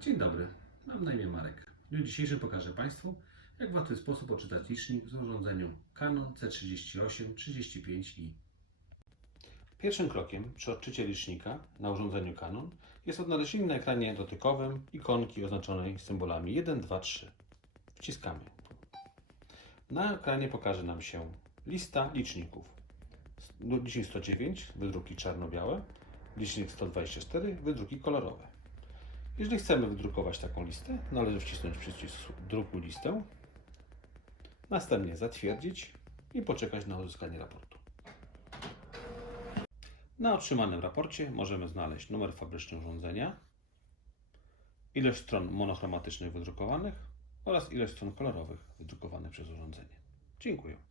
Dzień dobry, mam na imię Marek. W dniu dzisiejszym pokażę Państwu, jak w łatwy sposób odczytać licznik w urządzeniu Canon C38-35i. Pierwszym krokiem przy odczycie licznika na urządzeniu Canon jest odnalezienie na ekranie dotykowym ikonki oznaczonej symbolami 1, 2, 3. Wciskamy. Na ekranie pokaże nam się lista liczników. Licznik 109, wydruki czarno-białe, licznik 124, wydruki kolorowe. Jeżeli chcemy wydrukować taką listę, należy wcisnąć przycisk drukuj listę, następnie zatwierdzić i poczekać na uzyskanie raportu. Na otrzymanym raporcie możemy znaleźć numer fabryczny urządzenia, ilość stron monochromatycznych wydrukowanych oraz ilość stron kolorowych wydrukowanych przez urządzenie. Dziękuję.